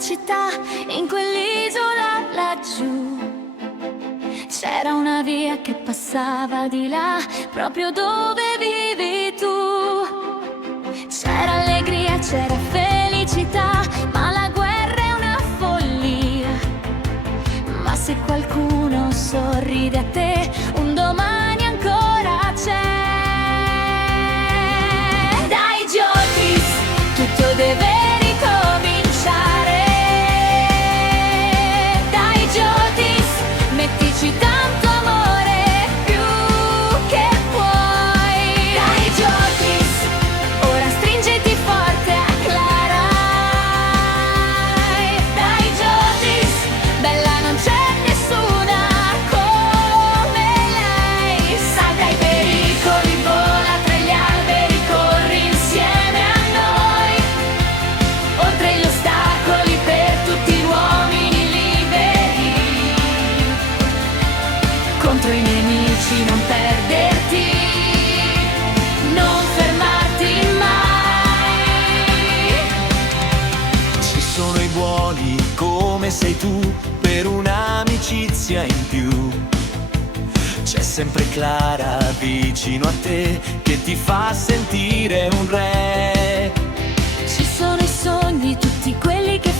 città, in quell'isola laggiù. C'era una via che passava di là, proprio dove vivi tu. C'era allegria, c'era felicità, ma la guerra è una follia. Ma se qualcuno sorride a te, un domani ancora c'è. Dai Giotis, tutto deve ricominciare. Dai Giotis, mettici tanto amore, più che puoi. Dai Giotis, ora stringiti forte a Clara. Dai Giotis, bella non c'è nessuna come lei. Salta i pericoli, vola tra gli alberi, corri insieme a noi. Oltre gli ostacoli per tutti gli uomini liberi. Contro i nemici non perderti, non fermarti mai. Ci sono i buoni come sei tu, per un'amicizia in più. C'è sempre Clara vicino a te, che ti fa sentire un re. Ci sono i sogni, tutti quelli che